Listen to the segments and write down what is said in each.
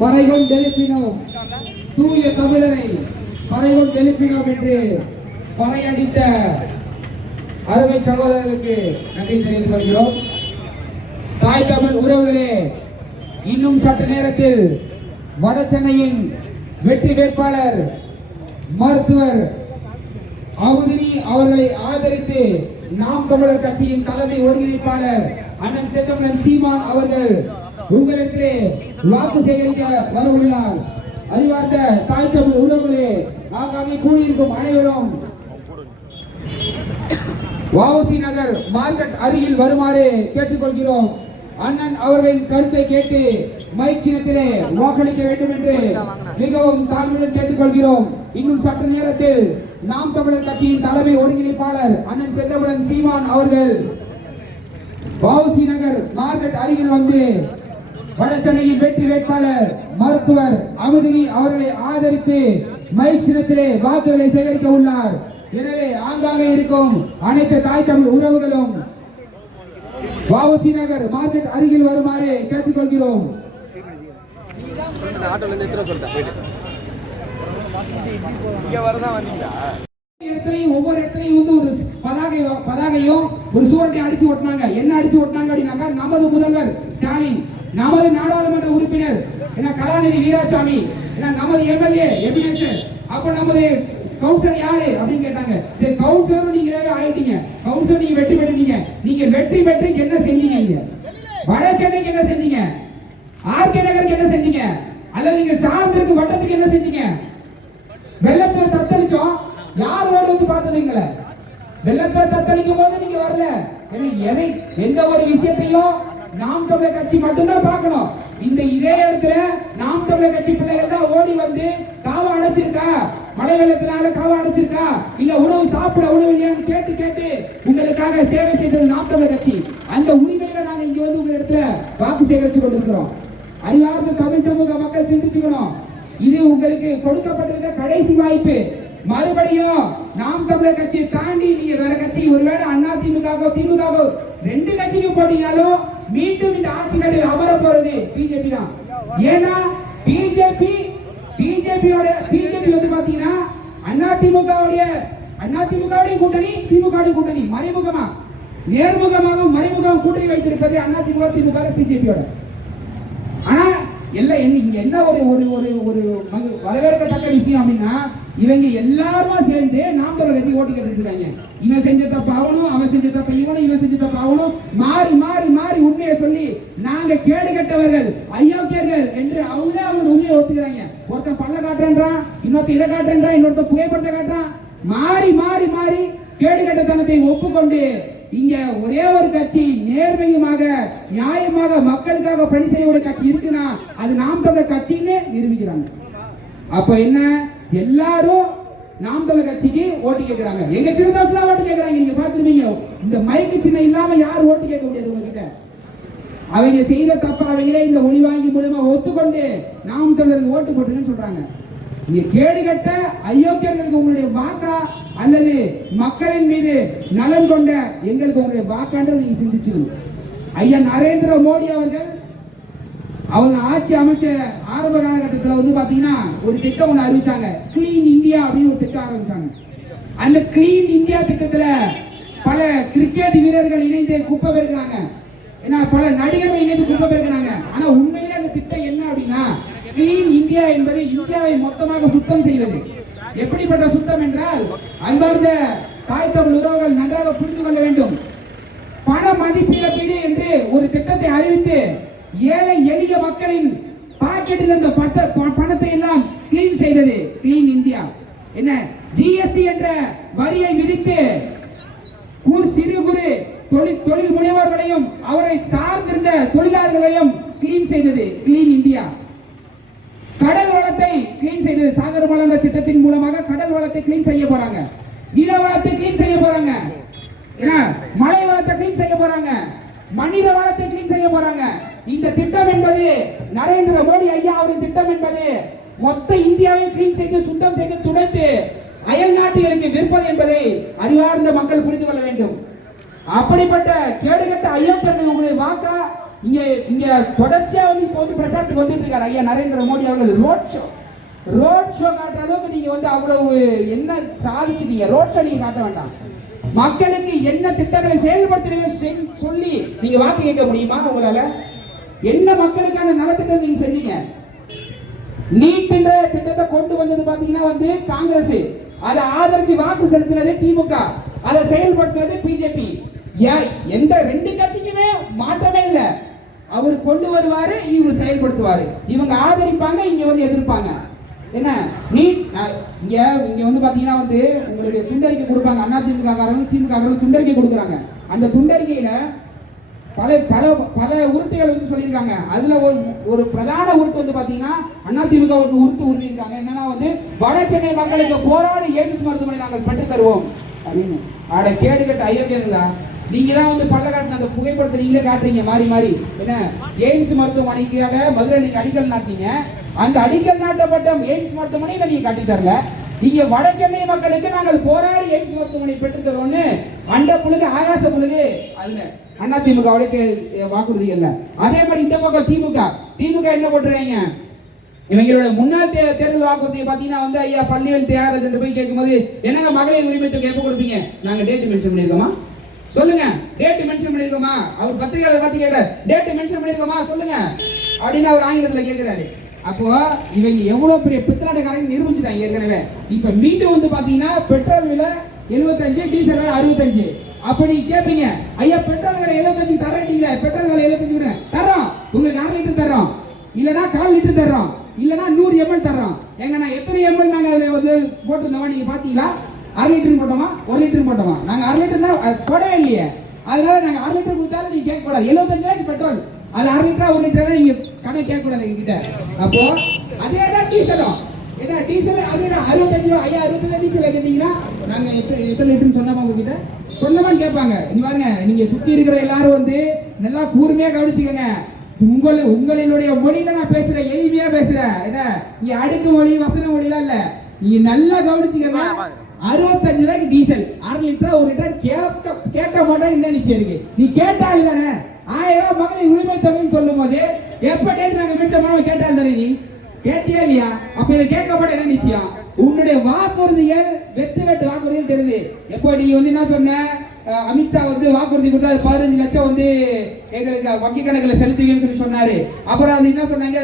பறைகொண்டு எழுப்பினோம் தூய தமிழரை பறைகொண்டு எழுப்பினோம் என்று பறையடித்த அருமை சகோதரர்களுக்கு நன்றி தெரிவித்துக் கொள்கிறோம். தாய் தமிழ் உறவுகளே, இன்னும் சற்று நேரத்தில் வட சென்னையின் வெற்றி வேட்பாளர் மருத்துவர் அமுதினி அவர்களை ஆதரித்து நாம் தமிழர் கட்சியின் தலைமை ஒருங்கிணைப்பாளர் அண்ணன் செந்தமிழன் சீமான் அவர்கள் உங்களிடத்திலே வாக்கு சேகரிக்க வர உள்ளார். அறிவார்ந்த தாய் தமிழ் உறவுகளே, ஆங்காங்கே கூடியிருக்கும் அனைவரும் வஉசி நகர் மார்க்கெட் அருகில் வருமாறு கேட்டுக்கொள்கிறோம். அண்ணன் அவர்களின் கருத்தை கேட்டு மைக் சின்னத்திலே வாக்களிக்க வேண்டும் என்று மிகவும் தாழ்மையுடன் கேட்டுக்கொள்கிறோம். இன்னும் சற்று நேரத்தில் நாம் தமிழர் கட்சியின் தலைமை ஒருங்கிணைப்பாளர் அண்ணன் செந்தமிழன் சீமான் அவர்கள் வஉசி நகர் மார்க்கெட் அருகில் வந்து வட சென்னையின் வெற்றி வேட்பாளர் மருத்துவர் அமுதினி அவர்களை ஆதரித்து மைக் சின்னத்திலே வாக்குகளை சேகரிக்க உள்ளார். எனவே ஆங்காங்கே இருக்கும் அனைத்து தாய் தமிழ் உறவுகளும் வஉசி நகர் மார்க்கெட் அருகில் வருமாறு கேட்டுக்கொள்கிறோம். ஒவ்வொரு இடத்துலையும் வந்து ஒரு பதாகையும் ஒரு சுவரட்டையும் அடிச்சு ஓட்டினாங்க. என்ன அடிச்சு ஓட்டினாங்க அப்படின்னாக்கா, நமது முதல்வர் ஸ்டாலின், நமது நாடாளுமன்ற உறுப்பினர் கலாநிதி வீராசாமி, நமது எம்எல்ஏ எபினன்ஸ், அப்ப நமது கவுன்சிலர் யாரு அப்படின்னு கேட்டாங்க. சரி, கவுன்சிலர் நீங்க ஆயிட்டீங்க, கவுன்சிலர் நீங்க வெற்றி பெற்றீங்க. நீங்க வெற்றி பெற்று என்ன செஞ்சீங்க? நீங்க வட சென்னைக்கு என்ன செஞ்சீங்க? ஆர்கே நகருக்கு என்ன செஞ்சீங்க? அல்லது நீங்க சார்ந்திருக்கு வட்டத்துக்கு என்ன செஞ்சீங்க? வெள்ளத்துல தத்தளிச்சோம், யார் ஓடி வந்து பார்த்ததுங்கள? வெள்ளத்துல தத்தளிக்கும் போது நீங்க வரல. எதை எந்த ஒரு விஷயத்தையும் நாம் தமிழர் கட்சி மட்டும்தான் பார்க்கணும். இந்த இதே இடத்துல நாம் தமிழர் கட்சி பிள்ளைகள் தான் ஓடி வந்து காவா அடைச்சிருக்கா, மழை வெள்ளத்தினால காவா அடைச்சிருக்கா, இல்ல உணவு சாப்பிட உணவு இல்லையான்னு கேட்டு கேட்டு உங்களுக்காக சேவை செய்தது நாம் தமிழர் கட்சி. அந்த உரிமையில நாங்க இங்க வந்து உங்க இடத்துல வாக்கு சேகரிச்சு கொண்டிருக்கிறோம். அறிவார்ந்த தமிழ் சமூக மக்கள் சிந்திச்சுக்கணும். இது உங்களுக்கு கொடுக்கப்பட்டிருக்க கடைசி வாய்ப்பு. மறுபடியும் நாம் தமிழர் கட்சியை தாண்டி நீங்க வேற கட்சி, ஒருவேளை அண்ணா திமுக ரெண்டு கட்சிக்கும் போட்டீங்கனாலும் மீண்டும் இந்த ஆட்சி கட்டில் அமர போறது பிஜேபி தான். ஏன்னா பிஜேபி வந்து பாத்தீங்கன்னா அண்ணா திமுக கூட்டணி, திமுக கூட்டணி, மறைமுகமா நேர்முகமாக மறைமுகம் கூட்டணி வைத்திருப்பது அண்ணா திமுக பிஜேபியோட. ஆனா எல்லாம் இங்க என்ன ஒரு ஒரு ஒரு வரவேற்கத்தக்க விஷயம் அப்படின்னா, இவங்க எல்லாருமா சேர்ந்து நாம் தமிழர் கட்சி ஓட்டு கேட்டு இருக்காங்க. இவன் செஞ்ச தப்பு அவனும், அவன் செஞ்ச தப்பு இவனும், இவன் செஞ்ச தப்பு அவனும், மாறி மாறி மாறி உண்மையை சொல்லி நாங்க கேடு கட்டவர்கள், அயோக்கியர்கள் என்று அவங்க உண்மையை ஒத்துக்கிறாங்க. ஒருத்தன் பல்ல காட்டுறான், இன்னொருத்த இதை காட்டுறான், இன்னொருத்த புகைப்படத்தை காட்டுறான். மாறி மாறி மாறி கேடு கட்டத்தனத்தை ஒப்புக்கொண்டு இங்க ஒரே ஒரு கட்சி நேர்மையுமாக நியாயமாக மக்களுக்காக பணி செய்யக்கூடிய கட்சி இருக்குன்னா அது நாம் தமிழர் கட்சின்னு நிரூபிக்கிறாங்க. அப்ப என்ன, எல்லாரும் நாம் தமிழர் கட்சிக்கு ஓட்டு கேட்கிறாங்க. எங்க சின்னதாச்சு ஓட்டு கேட்கிறாங்க. நீங்க பாத்துருப்பீங்க, இந்த மைக்கு சின்ன இல்லாம யார் ஓட்டு கேட்க முடியாது உங்ககிட்ட. அவங்க செய்த தப்ப அவங்களே இந்த ஒளி வாங்கி மூலமா ஒத்துக்கொண்டு நாம் தமிழருக்கு ஓட்டு போட்டுன்னு சொல்றாங்க. நீங்க கேடு கட்ட அயோக்கியர்களுக்கு உங்களுடைய வாக்கா அல்லது மக்களின் மீது நலன் கொண்ட எங்களுக்கு உங்களுடைய வாக்கான்றது நீங்க சிந்திச்சுக்கணும். ஐயா நரேந்திர மோடி அவர்கள் அவங்க ஆட்சி அமைச்ச ஆரம்ப காலகட்டத்தில் வந்து பாத்தீங்கன்னா ஒரு திட்டம் ஒன்று அறிவிச்சாங்க, கிளீன் இந்தியா அப்படின்னு ஒரு திட்டம் ஆரம்பிச்சாங்க. அந்த கிளீன் இந்தியா திட்டத்துல பல கிரிக்கெட் வீரர்கள் இணைந்து குப்பை பெருக்கிறாங்க, பல நடிகர்கள் இணைந்து குப்பை பெருக்கிறாங்க. ஆனா உண்மையில அந்த திட்டம் என்ன அப்படின்னா, கிளீன் இந்தியா என்பது இந்தியாவை மொத்தமாக சுத்தம் செய்வது. எப்படிப்பட்ட சுத்தம் என்றால், அன்பார்ந்த தாய் தமிழ் உறவுகள் நன்றாக புரிந்து கொள்ள வேண்டும். பண மதிப்பீடு என்று ஒரு திட்டத்தை அறிவித்து ஏழை எளிய மக்களின் பாக்கெட்டில் இருந்த பணத்தை எல்லாம் கிளீன் செய்தது கிளீன் இந்தியா. என்ன ஜிஎஸ்டி என்ற வரியை விதித்து சிறு குறு தொழில் முனைவோர்களையும் அவரை சார்ந்திருந்த தொழிலாளர்களையும் கிளீன் செய்தது கிளீன் இந்தியா. கடல் வளத்தை கிளீன் செய்தது சாகர் மலர்ந்த திட்டத்தின் மூலமாக கடல் வளத்தை கிளீன் செய்ய போறாங்க, நில வளத்தை கிளீன் செய்ய போறாங்க, மலை வளத்தை கிளீன் செய்ய போறாங்க, மனித வளத்தை கிளீன் செய்ய போறாங்க. இந்த திட்டம் என்பது நரேந்திர மோடி ஐயா அவரின் திட்டம் என்பது மொத்த இந்தியாவை கிளீன் செய்து சுத்தம் செய்து துடைத்து அயல் நாட்டுகளுக்கு விற்பது என்பதை அறிவார்ந்த மக்கள் புரிந்து கொள்ள வேண்டும். அப்படிப்பட்ட கேடுகட்ட அயோக்கியர்கள் உங்களுடைய வாக்கா இங்க இங்க தொடர்ச்சியா வந்து இப்போ வந்து பிரச்சாரத்துக்கு வந்துட்டு இருக்காரு ஐயா நரேந்திர மோடி அவர்கள். ரோட் ஷோ காட்டுற அளவுக்கு நீங்க வந்து அவ்வளவு என்ன சாதிச்சிட்டீங்க? ரோட் ஷோ நீங்க காட்ட வேண்டாம். மக்களுக்கு என்ன திட்டங்களை செயல்படுத்துறீங்க சொல்லி நீங்க வாக்கு கேட்க முடியுமா உங்களால? என்ன மக்களுக்கான நலத்திட்டம் நீங்க செஞ்சீங்க? நீட் என்ற திட்டத்தை கொண்டு வந்தது பாத்தீங்கன்னா வந்து காங்கிரஸ், அதை ஆதரிச்சு வாக்கு செலுத்தினது திமுக, அதை செயல்படுத்துறது பிஜேபி. எந்த ரெண்டு கட்சிக்குமே மாற்றமே இல்ல. அவர் கொண்டு வருவாரு, இவர் செயல்படுத்துவாரு. இவங்க ஆதரிப்பாங்க, இங்க வந்து எதிர்ப்பாங்க. என்ன நீட் இங்க வந்து பாத்தீங்கன்னா வந்து உங்களுக்கு துண்டறிக்கை கொடுப்பாங்க. அதிமுக திமுக துண்டறிக்கை கொடுக்குறாங்க. அந்த துண்டறிக்கையில பல பல பல உறுப்புகள் வந்து சொல்லியிருக்காங்க. அதுல ஒரு பிரதான உறுப்பு வந்து பாத்தீங்கன்னா அதிமுக ஒரு உறுப்பு உறுதியிருக்காங்க. என்னன்னா வந்து வட சென்னை மக்களுக்கு போராடி எய்ம்ஸ் மருத்துவமனை நாங்கள் பெற்று தருவோம் அப்படின்னு. ஆட கேடு கட்ட ஐயோக்கியங்களா, நீங்க தான் வந்து பல்ல காட்டின அந்த புகைப்படத்தை நீங்களே காட்டுறீங்க மாறி மாறி. என்ன எய்ம்ஸ் மருத்துவமனைக்காக மதுரை நீங்க அடிக்கல் நாட்டீங்க. அந்த அடிக்கல் நாட்டப்பட்ட எய்ம்ஸ் மருத்துவமனையில நீங்க கட்டி தரல. நீங்க வட சென்னை மக்களுக்கு நாங்கள் போராடி எய்ம்ஸ் மருத்துவமனை பெற்று தருவோம்னு அண்ட புழுகு ஆகாச புழுகு அதுல அதிமுக வாக்குறுதி இல்ல. அதே மாதிரி இந்த பக்கம் திமுக என்ன போட்டுறீங்க? இவங்களோட முன்னாள் தேர்தல் வாக்குறுதியை பாத்தீங்கன்னா வந்து ஐயா பள்ளிவேல் தியாகராஜன் என்று போய் கேட்கும்போது என்னங்க மகளிர் உரிமை தொகை எப்ப கொடுப்பீங்க? நாங்க டேட் மென்ஷன் பண்ணிருக்கோமா? சொல்லுங்க. Date mention பண்ணிருக்கோமா? அவர் பத்திரிகையாளர் பார்த்து கேட்கிறார், டேட் மென்ஷன் பண்ணிருக்கோமா சொல்லுங்க அப்படின்னு அவர் ஆங்கிலத்துல கேட்கிறாரு. அப்போ இவங்க எவ்வளவு பெரிய பித்தலாட்டக்காரங்க நிரூபிச்சுட்டாங்க ஏற்கனவே. இப்ப மீண்டும் வந்து பாத்தீங்கன்னா பெட்ரோல் விலை 75, டீசல் விலை 65. அப்ப நீங்க கேட்பீங்க, ஐயா பெட்ரோல் விலை 75 தரீங்களா? பெட்ரோல் விலை 75 தர்றோம், உங்களுக்கு 1/2 லிட்டர் தர்றோம், இல்லனா 1/4 லிட்டர் தர்றோம், இல்லனா 100 ml தர்றோம். எங்க நான் எத்தனை ml நாங்க அதை வந்து போட்டிருந்தோம் நீங்க பாத்தீங்களா? 1/2 லிட்டர் போட்டோமா 1 லிட்டர் போட்டோமா? நாங்க 1/2 லிட்டர் தான் போடவே இல்லையே. அதனால நாங்க 1/2 லிட்டர் கொடுத்தாலும் நீங்க கேட்க கூடாது. 75 ரூபாய்க்கு பெட்ரோல், அது 1/2 லிட்டரா 1 லிட்டரா நீங்க கடை கேட்க கூடாது எங்ககிட்ட. அப்போ அதேதான் டீசலும். என்ன டீசல் அதேதான் 65 ரூபாய். ஐயா 65 டீசல் கேட்டீங்கன்னா நாங்க எத்தனை லிட்டர்னு சொன்னோமா உங்ககிட்ட? சொன்னமான்னு கேட்பாங்க. இங்க பாருங்க, நீங்க சுத்தி இருக்கிற எல்லாரும் வந்து நல்லா கூர்மையா கவனிச்சுக்கங்க. உங்களுடைய மொழியில நான் பேசுறேன், எளிமையா பேசுறேன். என்ன இங்க அடுக்கு மொழி வசன மொழிலாம் இல்ல. நீங்க நல்லா கவனிச்சுக்கங்க. 65 ரூபாய்க்கு டீசல் 1/2 லிட்டர் 1 லிட்டர் கேட்க மாட்டேன். என்ன நிச்சயம் இருக்கு? நீ கேட்டாள் தானே 1000 ரூபாய் மகளிர் உரிமை தொகைன்னு சொல்லும் போது எப்ப டேட் நாங்க மிச்சமான கேட்டாள் தானே? நீ கேட்டியா இல்லையா? அப்ப இதை கேட்க மாட்டேன். என்ன நிச்சயம்? உன்னுடைய வாக்குறுதிகள் வெத்து வாக்குறுதிகள் தெரியுது. எப்போ நீ வந்து என்ன சொன்ன? அமித்ஷா வந்து வாக்குறுதி கொடுத்தா 15 லட்சம் வந்து எங்களுக்கு வங்கி கணக்கில் செலுத்துவீங்கன்னு சொல்லி சொன்னாரு. அப்புறம் அது என்ன சொன்னாங்க?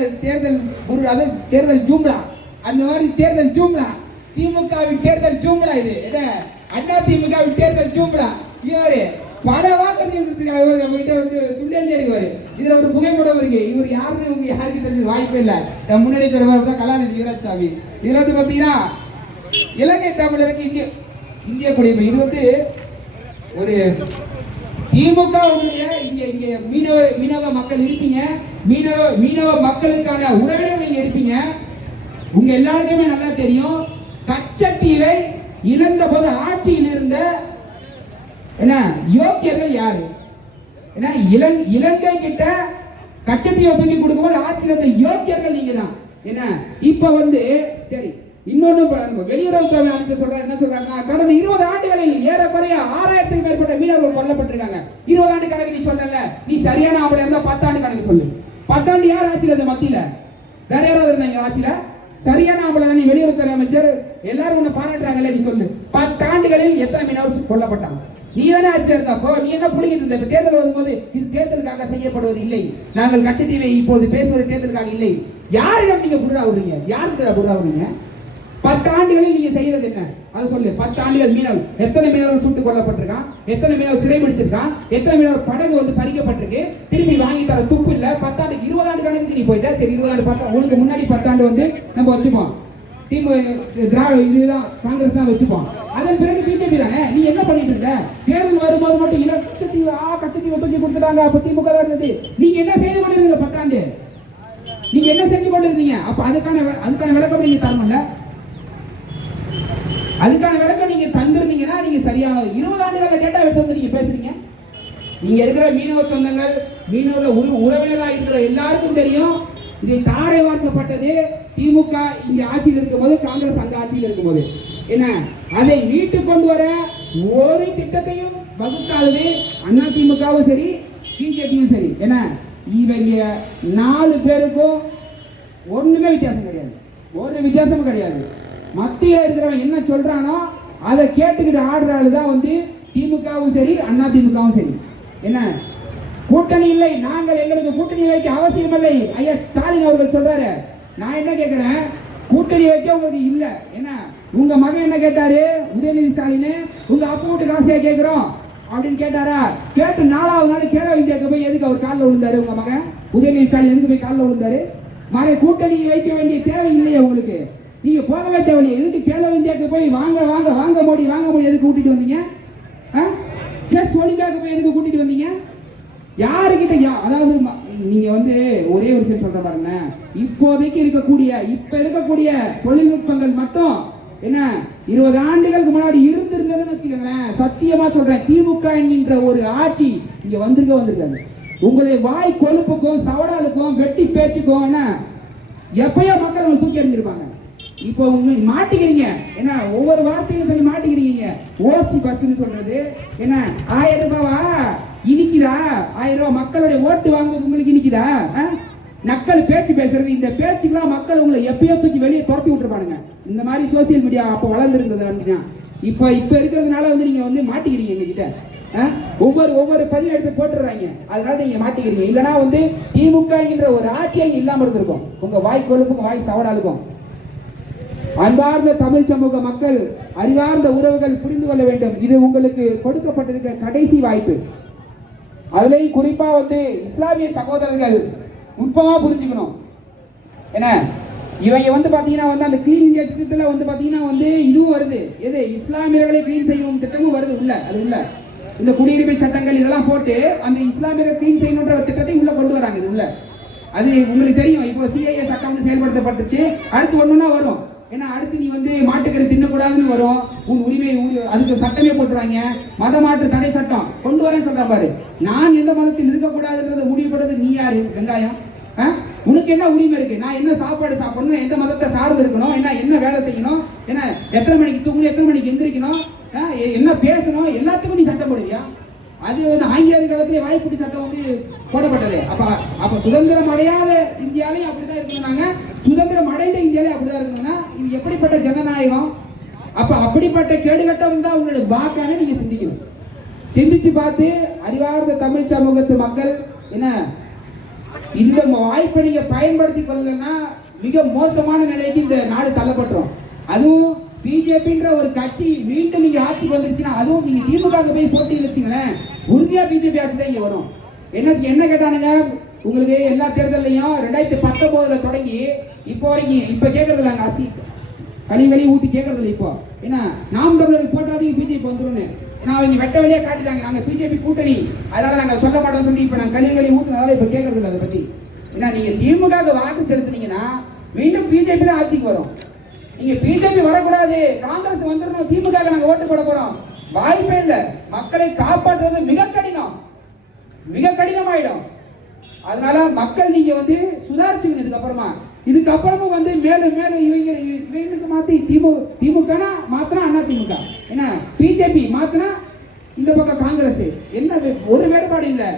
தேர்தல் ஜூம்லா. அந்த மாதிரி தேர்தல் ஜூம்லா, திமுகவின் தேர்தல் ஜூம்லா. இது அண்ணா திமுகவின் தேர்தல் ஜூம்லா. இவரு பல வாக்குறுதிகள் வந்து துண்டெழுதி எடுக்குவாரு. இதுல ஒரு புகைப்படம் இருக்கு. இவர் யாருன்னு யாருக்கு தெரிஞ்சது வாய்ப்பே இல்லை. முன்னாடி தலைவர் தான் கலாநிதி வீராசாமி. இதுல வந்து பாத்தீங்கன்னா இலங்கை தமிழருக்கு இந்திய குடியுரிமை. இது வந்து ஒரு திமுக இங்க இங்க மீனவ மக்கள் இருப்பீங்க. மீனவ மக்களுக்கான உறவினர்கள் இங்க இருப்பீங்க. உங்க எல்லாருக்குமே நல்லா தெரியும், கச்சத்தீவை இழந்த போது ஆட்சியில் இருந்த என்ன யோக்கியர்கள் யாரு? என்ன இலங்கை கிட்ட கச்சத்தீவை தூக்கி கொடுக்கும்போது ஆட்சியில் இருந்த யோக்கியர்கள் நீங்க தான். என்ன இப்ப வந்து சரி, இன்னொன்னு வெளியுறவுத்துறை அமைச்சர் சொல்றாரு. என்ன சொல்றாருன்னா, கடந்த 20 ஆண்டுகளில் ஏறக்குறைய 6000க்கும் மேற்பட்ட மீனவர்கள் கொல்லப்பட்டிருக்காங்க. 20 ஆண்டு கணக்கு நீ சொல்லல. நீ சரியான ஆம்பளை இருந்தா 10 ஆண்டு கணக்கு சொல்லு. 10 ஆண்டு யார் ஆட்சியில் இருந்த? மத்தியில வேற யாராவது இருந்தாங்க ஆட்சியில? சரியான ஆம்பளை நீ வெளியுறவுத்துறை அமைச்சர், எல்லாரும் உன்னை பாராட்டுறாங்கல்ல, நீ சொல்லு. 10 ஆண்டுகளில் எத்தனை மீனவர்கள் கொல்லப்பட்டாங்க? நீ தானே ஆட்சியா இருந்தப்போ நீ என்ன புடிக்கிட்டு இருந்த? தேர்தல் வரும்போது இது தேர்தலுக்காக செய்யப்படுவது இல்லை, நாங்கள் கச்சத்தீவை இப்போது பேசுவது தேர்தலுக்காக இல்லை. யாரிடம் நீங்க புறா விடுறீங்க? யாருக்கு புறா விடுறீங்க? 10 ஆண்டுகளில் நீங்க செய்யறது என்ன? அதை சொல்லு. 10 ஆண்டுகள் மீனவர் எத்தனை மீனவர்கள் சுட்டுக் கொல்லப்பட்டிருக்கான்? எத்தனை மீனவர் சிறை பிடிச்சிருக்கான்? எத்தனை மீனவர் படகு வந்து பறிக்கப்பட்டிருக்கு? திரும்பி வாங்கி தர துப்பு இல்ல. 10 ஆண்டு 20 ஆண்டு கணக்கு நீ போயிட்ட. சரி, 20 ஆண்டு 10 உனக்கு முன்னாடி 10 ஆண்டு வந்து நம்ம வச்சுப்போம். இதுதான் காங்கிரஸ் தான் வச்சுப்போம். அதன் பிறகு பிஜேபி தானே. நீ என்ன பண்ணிட்டு இருந்த? தேர்தல் வரும்போது மட்டும் இல்ல கச்சத்தீவை தூக்கி கொடுத்துட்டாங்க. அப்ப திமுக தான் இருந்தது. நீங்க என்ன செய்து கொண்டிருந்தீங்க? 10 ஆண்டு நீங்க என்ன செஞ்சு கொண்டிருந்தீங்க? அப்ப அதுக்கான விளக்கம் நீங்க தரணும்ல. அதுக்கான விளக்கம் நீங்க தந்திருந்தீங்கன்னா நீங்க சரியான 20 ஆண்டுகள டேட்டா எடுத்து வந்து நீங்க பேசுறீங்க. நீங்க இருக்கிற மீனவ சொந்தங்கள், மீனவ உறவினராக இருக்கிற எல்லாருக்கும் தெரியும், இதை தாரை வார்க்கப்பட்டது திமுக இங்க ஆட்சியில் இருக்கும்போது, காங்கிரஸ் அங்க ஆட்சியில் இருக்கும்போது. என்ன அதை மீட்டு கொண்டு வர ஒரு திட்டத்தையும் வகுக்காதது அண்ணா திமுகவும் சரி பிஜேபியும் சரி. என்ன இவங்க 4 பேருக்கும் ஒண்ணுமே வித்தியாசம் கிடையாது, ஒரு வித்தியாசமும் கிடையாது. மத்திய இருக்கிறவன் என்ன சொல்றானோ அதை கேட்டுக்கிட்டு ஆடுற ஆளு தான் வந்து திமுகவும் சரி அண்ணா திமுகவும் சரி. என்ன கூட்டணி இல்லை, நாங்கள் எங்களுக்கு கூட்டணி வைக்க அவசியம் இல்லை ஐயா ஸ்டாலின் அவர்கள் சொல்றாரு. நான் என்ன கேட்கிறேன், கூட்டணி வைக்க உங்களுக்கு இல்ல. என்ன உங்க மகன் என்ன கேட்டாரு, உதயநிதி ஸ்டாலின் உங்க அப்பா வீட்டு காசையா கேட்கிறோம் அப்படின்னு கேட்டாரா? கேட்டு 4வது நாள் கேரள இந்தியாவுக்கு போய் எதுக்கு அவர் காலில் விழுந்தாரு? உங்க மகன் உதயநிதி ஸ்டாலின் எதுக்கு போய் காலில் விழுந்தாரு? மறை கூட்டணி வைக்க வேண்டிய தேவை இல்லையா உங்களுக்கு? நீங்க போகவே தேவையில்லையே. எதுக்கு கேரள இந்தியாவுக்கு போய் வாங்க வாங்க வாங்க மோடி வாங்க மோடி எதுக்கு கூட்டிட்டு வந்தீங்க? செஸ் ஒலிம்பியாவுக்கு போய் எதுக்கு கூட்டிட்டு வந்தீங்க? யாருக்கிட்ட அதாவது நீங்க வந்து ஒரே ஒரு விஷயம் சொல்ற பாருங்க, இப்போதைக்கு இருக்கக்கூடிய தொழில்நுட்பங்கள் மட்டும் என்ன 20 ஆண்டுகளுக்கு முன்னாடி இருந்திருந்ததுன்னு வச்சுக்கோங்களேன், சத்தியமா சொல்றேன் திமுக என்கின்ற ஒரு ஆட்சி இங்க வந்திருக்காது. உங்களுடைய வாய் கொழுப்புக்கும் சவடாலுக்கும் வெட்டி பேச்சுக்கும் என்ன எப்பயோ மக்கள் அவங்க தூக்கி எறிஞ்சிருப்பாங்க. இப்போ உங்க மாட்டிக்கிறீங்க என்ன, ஒவ்வொரு வார்த்தையும் சொல்லி மாட்டிக்கிறீங்க. ஓசி பஸ்ன்னு சொல்றது என்ன 1000 ரூபாவா இனிக்குதா? 1000 ரூபாய் மக்களுடைய ஓட்டு வாங்குவது உங்களுக்கு இனிக்குதா? நக்கல் பேச்சு பேசுறது, இந்த பேச்சுக்கெல்லாம் மக்கள் உங்களை எப்பயோ தூக்கி வெளியே துரத்தி விட்டுருப்பானுங்க. இந்த மாதிரி சோசியல் மீடியா அப்போ வளர்ந்துருந்தது அப்படின்னா இப்போ இருக்கிறதுனால வந்து நீங்க வந்து மாட்டிக்கிறீங்க எங்ககிட்ட. ஒவ்வொரு பதிவு எடுத்து போட்டுறாங்க, அதனால நீங்க மாட்டிக்கிறீங்க. இல்லைன்னா வந்து திமுக என்கிற ஒரு ஆட்சியை இல்லாம இருந்திருக்கும். உங்க வாய் கொழுப்புக்கும் வாய் சவடாலுக்கும். அன்பார்ந்த தமிழ் சமூக மக்கள், அறிவார்ந்த உறவுகள் புரிந்து கொள்ள வேண்டும், இது உங்களுக்கு கொடுக்கப்பட்டிருக்க கடைசி வாய்ப்பு. அதுலேயும் குறிப்பா வந்து இஸ்லாமிய சகோதரர்கள் நுட்பமா புரிஞ்சுக்கணும். என்ன இவங்க வந்து பாத்தீங்கன்னா வந்து அந்த கிளீன் இந்தியா திட்டத்துல வந்து பாத்தீங்கன்னா வந்து இதுவும் வருது, எது இஸ்லாமியர்களை கிளீன் செய்யும் திட்டமும் வருது உள்ள. அது உள்ள இந்த குடியுரிமை சட்டங்கள் இதெல்லாம் போட்டு அந்த இஸ்லாமியர்களை கிளீன் செய்யணுன்ற ஒரு திட்டத்தை உள்ள கொண்டு வராங்க. இது உள்ள அது உங்களுக்கு தெரியும். இப்போ சிஐஏ சட்டம் வந்து செயல்படுத்தப்பட்டுச்சு, அடுத்து ஒண்ணுன்னா வரும். ஏன்னா அடுத்து நீ வந்து மாட்டுக்கறி தின்னக்கூடாதுன்னு வரும், உன் உரிமை அதுக்கு சட்டமே போட்டுருவாங்க. மத மாற்று தடை சட்டம் கொண்டு வரேன்னு சொல்ற பாரு. நான் எந்த மதத்தில் இருக்கக்கூடாதுன்றதை முடிவு பண்ணது நீ யாரு? வெங்காயம். உனக்கு என்ன உரிமை இருக்கு? நான் என்ன சாப்பாடு சாப்பிடணும், எந்த மதத்தை சார்ந்து இருக்கணும், என்ன வேலை செய்யணும், என்ன எத்தனை மணிக்கு தூங்கணும், எத்தனை மணிக்கு எந்திரிக்கணும், என்ன பேசணும், எல்லாத்துக்கும் நீ சட்டம் போடுவியா? அது வந்து ஆங்கிலேயர் காலத்திலே வாய்ப்புட்டி சட்டம் வந்து போடப்பட்டது. அப்ப சுதந்திரம் அடையாத இந்தியாலையும் அப்படிதான் இருக்கணும்னாங்க, சுதந்திரம் அடைந்த இந்தியாலையும் அப்படிதான் இருக்கணும்னா இது எப்படிப்பட்ட ஜனநாயகம்? அப்ப அப்படிப்பட்ட கேடுகட்டம் தான் உங்களுடைய வாக்கான நீங்க சிந்திக்கணும். சிந்திச்சு பார்த்து அறிவார்ந்த தமிழ் சமூகத்து மக்கள் என்ன இந்த வாய்ப்பை நீங்க பயன்படுத்தி கொள்ளலன்னா மிக மோசமான நிலைக்கு இந்த நாடு தள்ளப்பட்டுரும். அதுவும் பிஜேபின்ற ஒரு கட்சி மீண்டும் நீங்க ஆட்சிக்கு வந்துருச்சுன்னா, அதுவும் நீங்க திமுக போய் போட்டி வச்சுங்களேன், உறுதியா பிஜேபி ஆட்சி தான் இங்க வரும். என்ன கேட்டானுங்க உங்களுக்கு எல்லா தேர்தலையும் 2019 தொடங்கி இப்போ வரைக்கும் இப்ப கேட்கறது நாங்க அசி களி ஊத்தி கேட்கறது இல்லை. இப்போ என்ன நாம் தமிழருக்கு போட்டாதீங்க பிஜேபி வந்துரும்னு நான் அவங்க வெட்ட வழியா காட்டிட்டாங்க. நாங்க பிஜேபி கூட்டணி அதனால நாங்க சொல்ல மாட்டோம் சொல்லி இப்ப நாங்க களி ஊத்துனதால இப்ப கேட்கறது இல்லை அதை பத்தி. ஏன்னா நீங்க திமுக வாக்கு செலுத்தினீங்கன்னா மீண்டும் பிஜேபி தான் ஆட்சிக்கு வரும். நீங்க பிஜேபி வரக்கூடாது, காங்கிரஸ் வந்துடணும், திமுக நாங்க ஓட்டு போட போறோம், வாய்ப்பே இல்லை. மக்களை காப்பாற்றுவது மிக கடினமாயிடும். அதனால மக்கள் நீங்க வந்து சுதாரிச்சுக்கணும். இதுக்கப்புறமும் வந்து மேலும் இவங்களுக்கு மாத்தி திமுக மாத்தினா அண்ணா திமுக, என்ன பிஜேபி மாத்தினா இந்த பக்கம் காங்கிரஸ், என்ன ஒரு வேறுபாடு இல்லை.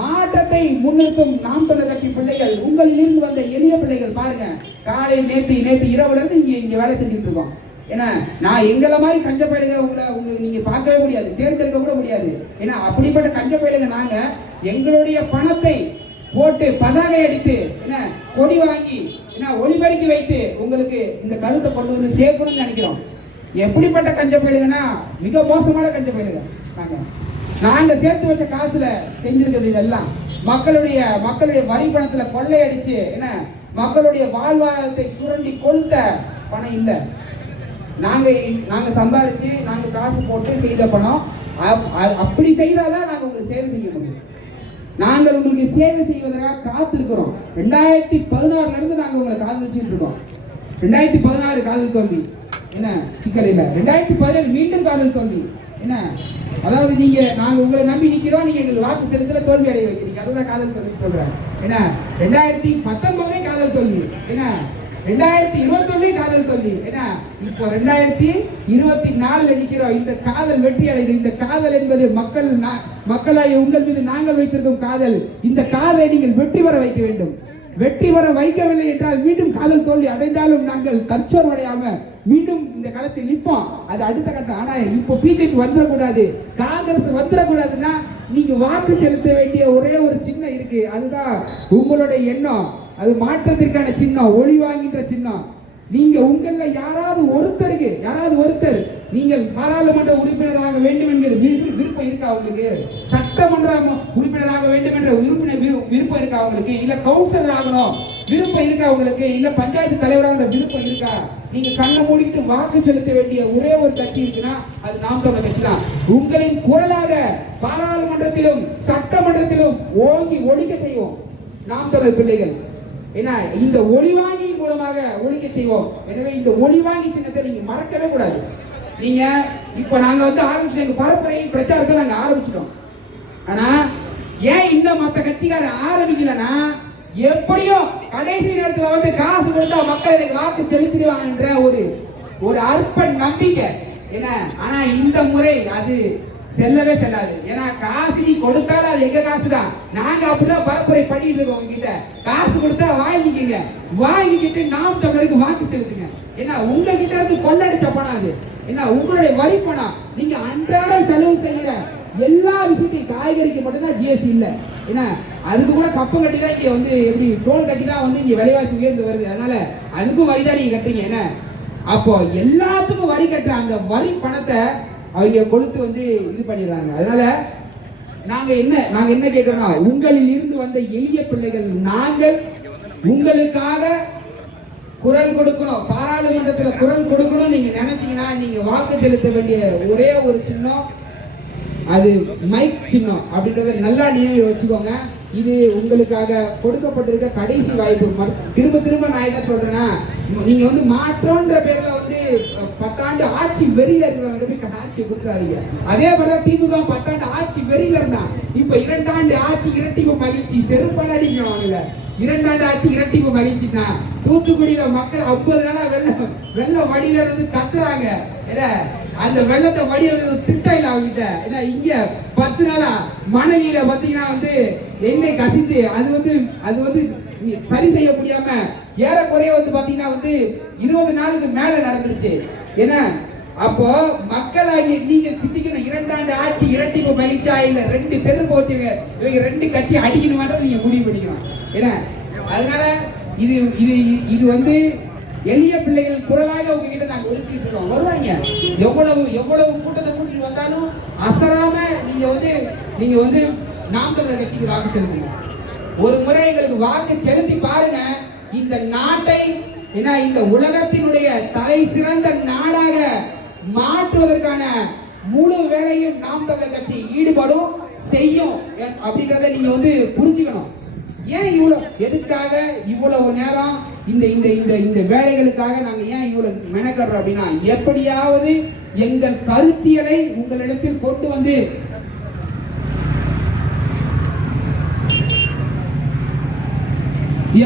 மாற்றத்தை முன்னிறுத்தும் நாம் தமிழர் கட்சி பிள்ளைகள், உங்களிலிருந்து வந்த எளிய பிள்ளைகள் பாருங்க, காலை நேற்று இரவுல இருந்து இங்க வேலை செஞ்சுட்டு இருக்கோம். ஏன்னா நான் எங்களை மாதிரி கஞ்ச பயிலுங்க உங்களை நீங்க பார்க்கவே முடியாது, தேர்ந்தெடுக்க கூட முடியாது. ஏன்னா அப்படிப்பட்ட கஞ்ச பயிலுங்க நாங்க எங்களுடைய பணத்தை போட்டு பதாகை அடித்து என்ன கொடி வாங்கி என்ன ஒளிபெருக்கி வைத்து உங்களுக்கு இந்த கருத்தை கொண்டு வந்து சேர்க்கணும்னு நினைக்கிறோம். எப்படிப்பட்ட கஞ்ச பயிலுங்கன்னா மிக மோசமான கஞ்ச பயிலுங்க. நாங்க சேர்த்து வச்ச காசுல செஞ்சிருக்கிறது இதெல்லாம் மக்களுடைய வரி பணத்துல கொள்ளையடிச்சு என்ன மக்களுடைய வாழ்வாதாரத்தை சுரண்டி கொளுத்த பணம் இல்லை. நாங்க சம்பாதிச்சு நாங்க காசு போட்டு செய்த பணம். அப்படி செய்தாதான் நாங்க உங்களுக்கு சேவை செய்ய முடியும். நாங்கள் உங்களுக்கு சேவை செய்வதற்காக காத்திருக்கிறோம். 2016 இருந்து நாங்க உங்களை காதலிச்சுட்டு இருக்கோம். 2016 காதல் தோல்வி என்ன சிக்கல் இல்லை, 2017 மீண்டும் காதல் தோல்வி என்ன. அதாவது நாங்க உங்களை நம்பி நிக்கிறோம், நீங்க எங்களுக்கு வாக்கு செலுத்தல தோல்வி அடைய வைக்கிறீங்க, அதுதான் காதல் தோல்வி சொல்றேன். என்ன 2019 காதல் தோல்வி என்ன 2021 காதல் தோல்வி. ஏன்னா இப்போ 2024 நிக்கிறோம். இந்த காதல் வெற்றி அடைகிறது. இந்த காதல் என்பது மக்களாய் உங்கள் மீது நாங்கள் வைத்திருக்கும் காதல். இந்த காதலை நீங்கள் வெற்றி பெற வைக்க வேண்டும். வெற்றி பெற வைக்கவில்லை என்றால் மீண்டும் காதல் தோல்வி அடைந்தாலும் நாங்கள் கற்சோர் அடையாம மீண்டும் இந்த காலத்தில் நிற்போம். அது அடுத்த கட்டம். ஆனா இப்போ பிஜேபி வந்துடக்கூடாது, காங்கிரஸ் வந்துடக்கூடாதுன்னா நீங்க வாக்கு செலுத்த வேண்டிய ஒரே ஒரு சின்னம் இருக்கு. அதுதான் உங்களுடைய எண்ணம். அது மாற்றத்திற்கான சின்னம், ஒளி வாங்கின்ற சின்னம். நீங்க உங்கள யாராவது ஒருத்தர் நீங்கள் பாராளுமன்ற உறுப்பினராக வேண்டும் என்கிற விருப்பம் இருக்கா அவங்களுக்கு? சட்டமன்ற உறுப்பினராக வேண்டும் என்ற விருப்பம் இருக்கா அவங்களுக்கு? இல்ல கவுன்சிலர் ஆகணும் விருப்பம் இருக்கா அவங்களுக்கு? இல்ல பஞ்சாயத்து தலைவராக விருப்பம் இருக்கா? நீங்க கண்ணை மூடிட்டு வாக்கு செலுத்த வேண்டிய ஒரே ஒரு கட்சி இருக்குன்னா அது நாம் தமிழர் கட்சி தான். உங்களின் குரலாக பாராளுமன்றத்திலும் சட்டமன்றத்திலும் ஓங்கி ஒழிக்க செய்வோம் நாம் தமிழர் பிள்ளைகள். ஏன்னா இந்த ஒளிவாங்கி மூலமாக ஒழிக்க செய்வோம். எனவே இந்த ஒளிவாங்கி சின்னத்தை நீங்க மறக்கவே கூடாது. நீங்க இப்ப நாங்க ஆரம்பிச்சோம், எங்க பரப்புரை பிரச்சாரத்தை நாங்க ஆரம்பிச்சிட்டோம். ஆனா ஏன் இந்த மத்த கட்சிக்காரர் ஆரம்பிக்கலன்னா, எப்படியோ கடைசி நேரத்துல காசு கொடுத்தா மக்கள் எனக்கு வாக்கு செலுத்திடுவாங்கன்ற ஒரு அற்ப நம்பிக்கை என்ன. ஆனா இந்த முறை அது செல்லவே செல்லாது. ஏன்னா காசு நீ கொடுத்தாலும் அது எங்க காசு தான். நாங்க அப்படிதான் பரப்புரை பண்ணிட்டு இருக்கோம். உங்ககிட்ட காசு கொடுத்தா வாங்கிக்கிட்டு நாம் தமிழருக்கு வாக்கு செலுத்துங்க. ஏன்னா உங்ககிட்ட இருந்து கொள்ளடிச்ச பணம் அது. ஏன்னா உங்களுடைய வரி பணம். நீங்க அன்றாட செலவு செய்யற எல்லா விஷயத்தையும், காய்கறிக்கு மட்டும்தான் ஜிஎஸ்டி இல்ல. ஏன்னா அதுக்கு கூட கப்பம் கட்டி தான் இங்க எப்படி டோல் கட்டி தான் இங்க விலைவாசி உயர்ந்து வருது. அதனால அதுக்கும் வரி தான் நீங்க கட்டுறீங்க. என்ன அப்போ எல்லாத்துக்கும் வரி கட்டுற அந்த வரி பணத்தை அவங்க கொளுத்து இது பண்ணிடுறாங்க. அதனால நாங்க என்ன கேட்கிறோம்னா, உங்களில் இருந்து வந்த எளிய பிள்ளைகள் நாங்கள் உங்களுக்காக குரல் கொடுக்கணும், பாராளுமன்றத்தில் குரல் கொடுக்கணும் நீங்க நினைச்சீங்கன்னா நீங்க வாக்கு செலுத்த வேண்டிய ஒரே ஒரு சின்னம் அது மைக் சின்னம் அப்படின்றத நல்லா நினைவு வச்சுக்கோங்க. இது உங்களுக்காக கொடுக்கப்பட்டிருக்க கடைசி வாய்ப்பு. திரும்ப நான் என்ன சொல்றேன்னா, நீங்க மாற்றம்ன்ற பேர்ல 10 ஆண்டு ஆட்சி வெறியில இருக்கிறவங்க ஆட்சி கொடுக்காதீங்க. அதே போல திமுக 10 ஆண்டு ஆட்சி வெறியில இருந்தா இப்ப 2 ஆண்டு ஆட்சி இரட்டிப்பு மகிழ்ச்சி. செருப்பால அடிக்கணும். 2 ஆண்டு ஆட்சி இரட்டிப்பு மகிழ்ச்சி தான். தூத்துக்குடியில மக்கள் 50 நாளா வெள்ள வடியில கத்துறாங்க. அந்த வெள்ளத்தை வடிவது திட்டம் இல்ல அவங்கிட்ட. ஏன்னா இங்க 10 நாளா மனைவியில பாத்தீங்கன்னா எண்ணெய் கசிந்து அது சரி செய்ய முடியாம ஏறக்குறைய பாத்தீங்கன்னா 20 நாளுக்கு மேல நடந்துருச்சு. ஏன்னா அப்போ மக்களாகி நீங்க சிந்திக்கணும், 2 ஆண்டு ஆட்சி இரட்டிப்பு மகிழ்ச்சியா இல்ல 2 செருப்பு வச்சுங்க இவங்க 2 கட்சி அடிக்கணும்ன்றதை நீங்க முடிவு பண்ணிக்கணும். ஏன்னா அதனால இது எளிய பிள்ளைகள் குரலாக உங்ககிட்ட நாங்க ஒழிச்சுட்டு இருக்கோம். வருவாங்க, எவ்வளவு கூட்டத்தை கூட்டிட்டு வந்தாலும் அசராம நீங்க நாம் தமிழர் கட்சிக்கு வாக்கு செலுத்துங்க. ஒரு முறை எங்களுக்கு வாக்கு செலுத்தி பாருங்க. இந்த நாட்டை இந்த உலகத்தினுடைய தலை சிறந்த நாடாக மாற்றுவதற்கான முழு வேலையும் நாம் தமிழர் கட்சி ஈடுபடும் செய்யும் அப்படின்றத நீங்க புரிஞ்சுக்கணும். ஏன் எதுக்காக இவ்வளவு நேரம் இந்த வேலைகளுக்காக நாங்க ஏன் இவ்வளவு மெனக்கறோம் அப்படின்னா, எப்படியாவது எங்கள் கருத்தியலை உங்களிடத்தில் கொண்டு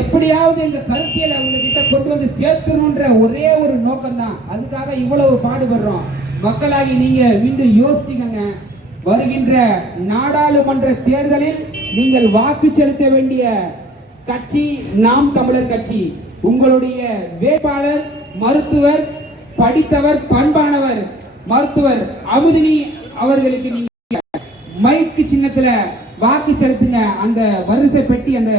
எப்படியாவது எங்க கருத்தியலை உங்ககிட்ட கொண்டு சேர்க்கணும்ன்ற ஒரே ஒரு நோக்கம் தான். அதுக்காக இவ்வளவு பாடுபடுறோம். மக்களாகி நீங்க மீண்டும் யோசிச்சுக்கங்க. வருகின்ற நாடாளுமன்ற தேர்தலில் நீங்கள் வாக்கு செலுத்த வேண்டிய கட்சி நாம் தமிழர் கட்சி. உங்களுடைய வேட்பாளர் மருத்துவர், படித்தவர், பண்பானவர் மருத்துவர் அமுதினி அவர்களுக்கு நீங்க மைக்கு சின்னத்துல வாக்கு செலுத்துங்க. அந்த வரிசை பெட்டி, அந்த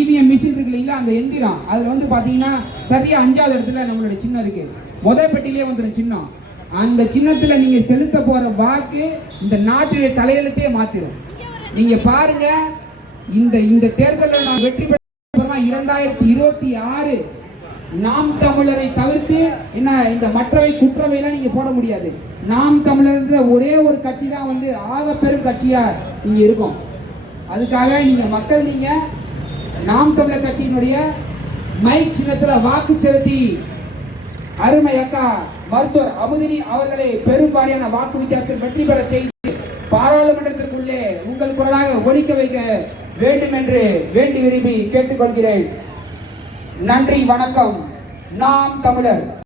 இவிஎம் மிஷின் இருக்கு இல்லைங்களா, அந்த எந்திரம், அதுல பாத்தீங்கன்னா சரியா 5வது இடத்துல நம்மளுடைய சின்னம் இருக்கு. முதல் பெட்டிலேயே வந்துடும் சின்னம். அந்த சின்னத்துல நீங்க செலுத்த போற வாக்கு இந்த நாட்டுடைய தலையெழுத்தே மாத்திரும். நீங்க பாருங்க, இந்த தேர்தலில் நான் வெற்றி பெற்ற 2026 நாம் தமிழரை தவிர்த்து இந்த மற்றவை குற்றவையெல்லாம் நீங்க போட முடியாது. நாம் தமிழர் ஒரே ஒரு கட்சி தான் ஆக பெரும் கட்சியா இங்க இருக்கும். அதுக்காக நீங்க நாம் தமிழர் கட்சியினுடைய மைக் சின்னத்துல வாக்கு செலுத்தி அருமை அக்கா மருத்துவர் அமுதினி அவர்களை பெரும்பாலான வாக்கு வித்தியாசத்தில் வெற்றி பெற செய்து பாராளுமன்றத்திற்குள்ளே உங்கள் குரலாக ஒலிக்க வைக்க வேண்டும் என்று வேண்டி விரும்பி கேட்டுக்கொள்கிறேன். நன்றி, வணக்கம். நாம் தமிழர்.